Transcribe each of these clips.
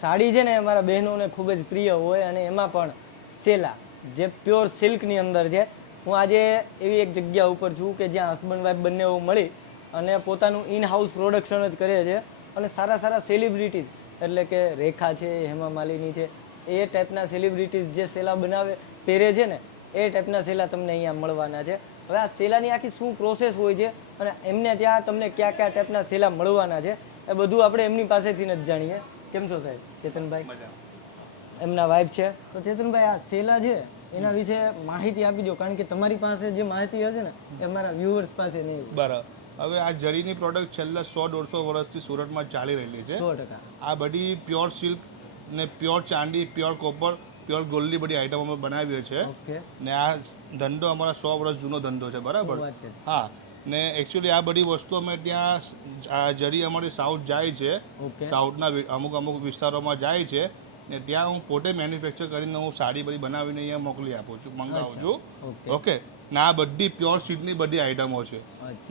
સાડી છે ને અમારા બહેનોને ખૂબ જ પ્રિય હોય અને એમાં પણ સેલા જે પ્યોર સિલ્કની અંદર છે. હું આજે એવી એક જગ્યા ઉપર છું કે જ્યાં હસબન્ડ વાઈફ બંને મળી અને પોતાનું ઇન હાઉસ પ્રોડક્શન જ કરે છે અને સારા સારા સેલિબ્રિટીઝ એટલે કે રેખા છે, હેમા માલિની છે, એ ટાઈપના સેલિબ્રિટીઝ જે સેલા બનાવે પહેરે છે ને એ ટાઈપના સેલા તમને અહીંયા મળવાના છે. હવે આ સેલાની આખી શું પ્રોસેસ હોય છે અને એમને ત્યાં તમને કયા કયા ટાઈપના સેલા મળવાના છે એ બધું આપણે એમની પાસેથી જ જાણીએ. કેમ છો સાહેબ? ચેતનભાઈ એમના વાઈફ છે. તો ચેતનભાઈ આ સેલા છે એના વિશે માહિતી આપી દો, કારણ કે તમારી પાસે જે માહિતી હશે ને એ અમારા વ્યુઅર્સ પાસે નહીં. બરાબર. હવે આ જરીની પ્રોડક્ટ છેલ્લા 100-150 વર્ષથી સુરતમાં ચાલી રહેલી છે. 100%. આ બધી પ્યોર સિલ્ક ને પ્યોર ચાંદી, પ્યોર કોપર, પ્યોર ગોલ્ડની બધી આઈટમ અમે બનાવીએ છીએ. ઓકે. ને આ ધંધો અમારા 100 વર્ષ જૂનો ધંધો છે. બરાબર. હા. ને એકચ્યુઅલી આ બધી વસ્તુ અમે ત્યાં આ જરી અમારી સાઉથ જાય છે. સાઉથના અમુક વિસ્તારોમાં જાય છે ને ત્યાં હું પોતે મેન્યુફેક્ચર કરીને હું સાડી બધી બનાવીને અહીંયા મોકલી આપું છું, મંગાવું છું. ઓકે. ને આ બધી પ્યોર સિલ્કની બધી આઈટમો છે.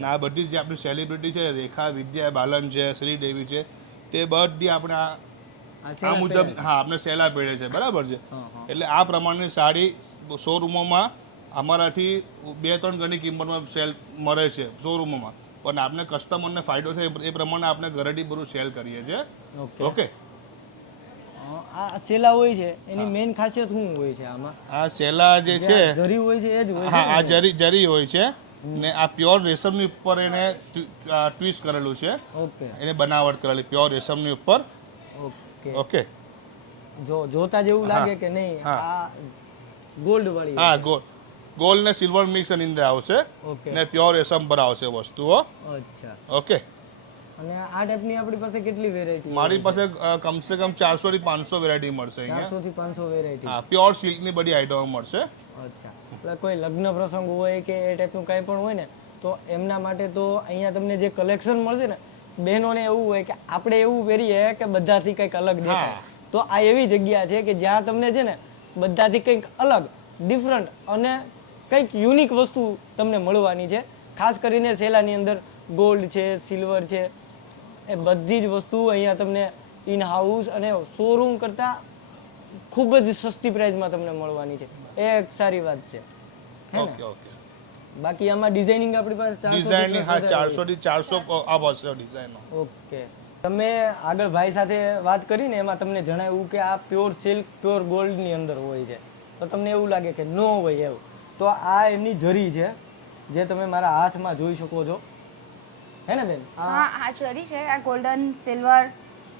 ને આ બધી જે આપણી સેલિબ્રિટી છે, રેખા, વિદ્યા બાલન છે, શ્રીદેવી છે, તે બધી આપણે આ મુજબ આપણે સેલા પહેરે છે. બરાબર છે. એટલે આ પ્રમાણની સાડી શોરૂમોમાં અમારાથી 2-3 ગણી કિંમતમાં સેલ મળે છે શોરૂમોમાં, પણ આપણે કસ્ટમરને ફાયદો થાય એ પ્રમાણે આપણે ઘરેથી બધું સેલ કરીએ છીએ. ઓકે. આ સેલા હોય છે એની મેઇન ખાસિયત શું હોય છે આમાં? આ સેલા જે છે જરી હોય છે એ જ હોય છે. હા, આ જરી હોય છે ને આ પ્યોર રેશમની ઉપર એને ટ્વિસ્ટ કરેલું છે. ઓકે. એને બનાવટ કરેલી પ્યોર રેશમની ઉપર. ઓકે. ઓકે. જોતા જેવું લાગે કે નહીં આ ગોલ્ડ વાળી? હા, ગોલ્ડ ને સિલ્વર મિક્સ એની અંદર આવશે ને પ્યોર રેશમ પર આવશે વસ્તુઓ. અચ્છા. ઓકે. અને આ ટાઈપની આપણી પાસે કેટલી વેરાયટી? મારી પાસે કમસે કમ 400 થી 500 વેરાયટી મળશે અહીંયા. 400 થી 500 વેરાયટી. હા, પ્યોર સિલ્કની બધી આઈટમો મળશે. અચ્છા. એટલે કોઈ લગ્ન પ્રસંગ હોય કે એ ટાઈપનું કંઈ પણ હોય ને તો એમના માટે તો અહીંયા તમને જે કલેક્શન મળશે ને, બહેનોને એવું હોય કે આપણે એવું પહેરીએ કે બધાથી કંઈક અલગ દેખાય. તો આ એવી જગ્યા છે કે જ્યાં તમને છે ને બધાથી કંઈક અલગ, ડિફરન્ટ અને કંઈક યુનિક વસ્તુ તમને મળવાની છે. ખાસ કરીને સેલાની અંદર ગોલ્ડ છે, સિલ્વર છે, એ બધી જ વસ્તુ અહીંયા તમને ઇન હાઉસ અને શોરૂમ કરતાં ખૂબ જ સસ્તી પ્રાઇસમાં તમને મળવાની છે. એ એક સારી વાત છે. ઓકે. ઓકે. બાકી આમાં ડિઝાઇનિંગ આપણી પાસે ડિઝાઇનિંગ 400 થી 400 આવશે ડિઝાઇનો. ઓકે. તમે આગળ ભાઈ સાથે વાત કરીને એમાં તમને જણાવ્યું કે આ પ્યોર સિલ્ક, પ્યોર ગોલ્ડની અંદર હોય છે, તો તમને એવું લાગે કે નો હોય એવું. તો આ એમની જરી છે જે તમે મારા હાથમાં જોઈ શકો છો, હે ને બેન? હા, આ જરી છે. આ ગોલ્ડન, સિલ્વર,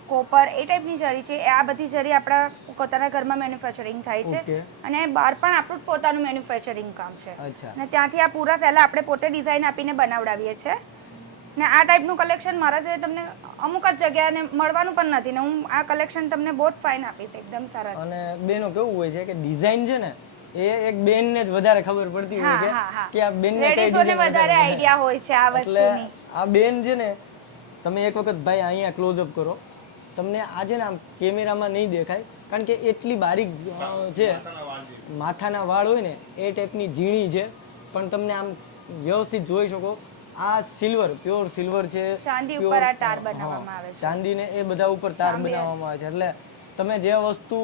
કોપર એ ટાઈપની જરી છે. આ બધી જરી આપણા પોતાના ઘરમાં મેન્યુફેક્ચરિંગ થાય છે અને બહાર પણ આપણું પોતાનું મેન્યુફેક્ચરિંગ કામ છે. અને ત્યાંથી આ પૂરા સેલા આપણે પોતે ડિઝાઇન આપીને બનાવડાવીએ છીએ. ને આ ટાઈપનું કલેક્શન મારા જેવી તમને અમુક જ જગ્યાએ મળવાનું પણ નથી ને હું આ કલેક્શન તમને બહુ જ ફાઇન આપીશ, એકદમ સરસ. અને બેનો કેવું હોય છે કે ડિઝાઇન છે ને એ એક બેનને જ વધારે ખબર પડતી હોય કે આ બેનને કઈ ડિઝાઇન વધારે આઈડિયા હોય છે આ વસ્તુની. આ બેન છે ને, તમે એક વખત ભાઈ અહીંયા ક્લોઝ અપ કરો, તમને આ છે ને આમ કેમેરામાં નહીં દેખાય કારણ કે એટલી બારીક છે, માથાના વાળ હોય ને એ ટાઈપની ઝીણી છે, પણ તમને આમ વ્યવસ્થિત જોઈ શકો. આ સિલ્વર, પ્યોર સિલ્વર છે, ચાંદી ઉપર આ તાર બનાવવામાં આવે છે. ચાંદીને એ બધા ઉપર તાર બનાવવામાં આવે છે. એટલે તમે જે વસ્તુ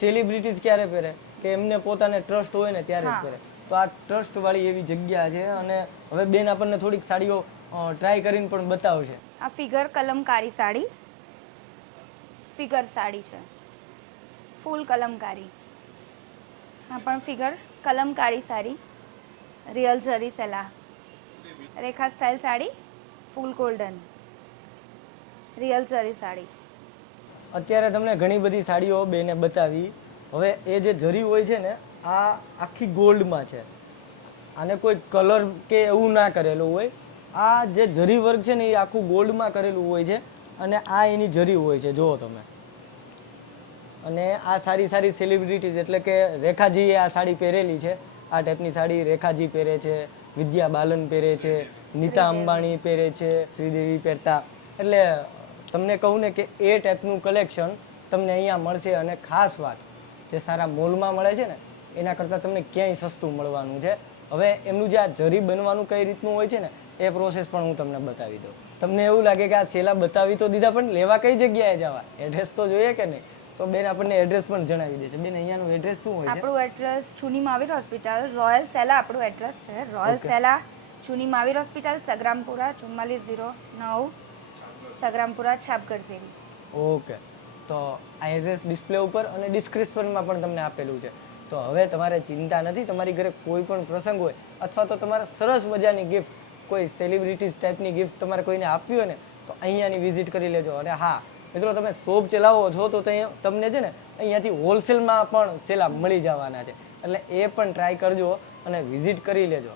સેલિબ્રિટીઝ ક્યારે પહેરે કે એમને પોતાને ટ્રસ્ટ હોય ને ત્યારે જ પહેરે, તો આ ટ્રસ્ટ વાળી એવી જગ્યા છે. અને હવે બેન આપણને થોડીક સાડીઓ ટ્રાય કરીને પણ બતાવશે. આ ફિગર કલમકારી સાડી, ફિગર સાડી છે, ફૂલ કલમકારી. આ પણ ફિગર કલમકારી સાડી, રિયલ જરી સેલા, રેખા સ્ટાઇલ સાડી, ફૂલ ગોલ્ડન, રિયલ જરી સાડી. અત્યારે તમને ઘણી બધી સાડીઓ બેને બતાવી. હવે એ જે જરી હોય છે ને આ આખી ગોલ્ડમાં છે, આને કોઈ કલર કે એવું ના કરેલું હોય. આ જે જરી વર્ક છે ને એ આખું ગોલ્ડમાં કરેલું હોય છે અને આ એની જરી હોય છે, જુઓ તમે. અને આ સારી સારી સેલિબ્રિટીઝ એટલે કે રેખાજીએ આ સાડી પહેરેલી છે. આ ટાઈપની સાડી રેખાજી પહેરે છે, વિદ્યા બાલન પહેરે છે, નીતા અંબાણી પહેરે છે, શ્રીદેવી પહેરતા. એટલે તમને કહું ને કે એ ટાઈપનું કલેક્શન તમને અહીંયા મળશે. અને ખાસ વાત, જે સારા મોલમાં મળે છે ને એના કરતાં તમને ક્યાંય સસ્તું મળવાનું છે. હવે એમનું જે આ જરી બનવાનું કઈ રીતનું હોય છે ને એ પ્રોસેસ પણ હું તમને બતાવી દઉં. તમને એવું લાગે કે આ સેલા બતાવી તો દીધા પણ લેવા કઈ જગ્યાએ જવા, એડ્રેસ તો જોઈએ કે નહીં? તો બેન આપણને એડ્રેસ પણ જણાવી દેશે. બેન અહીંયાનું એડ્રેસ શું હોય છે? આપણું એડ્રેસ ચુની મહાવીર હોસ્પિટલ, રોયલ સેલા આપણું એડ્રેસ છે. રોયલ સેલા, ચુની મહાવીર હોસ્પિટલ, સગ્રામપુરા 4409, સગ્રામપુરા, છાપગઢ શેરી. ઓકે, તો આ એડ્રેસ ડિસ્પ્લે ઉપર અને ડિસ્ક્રિપ્શનમાં પણ તમને આપેલું છે. તો હવે તમારે ચિંતા નથી. તમારી ઘરે કોઈ પણ પ્રસંગ હોય અથવા તો તમારે સરસ મજાની ગિફ્ટ, કોઈ સેલિબ્રિટીઝ ટાઈપની ગિફ્ટ તમારે કોઈને આપવી હોય ને, તો અહીંયાની વિઝિટ કરી લેજો. અને હા મિત્રો, તમે શોપ ચલાવો છો તો તમને છે ને અહીંયાથી હોલસેલમાં પણ સેલા મળી જવાના છે, એટલે એ પણ ટ્રાય કરજો અને વિઝિટ કરી લેજો.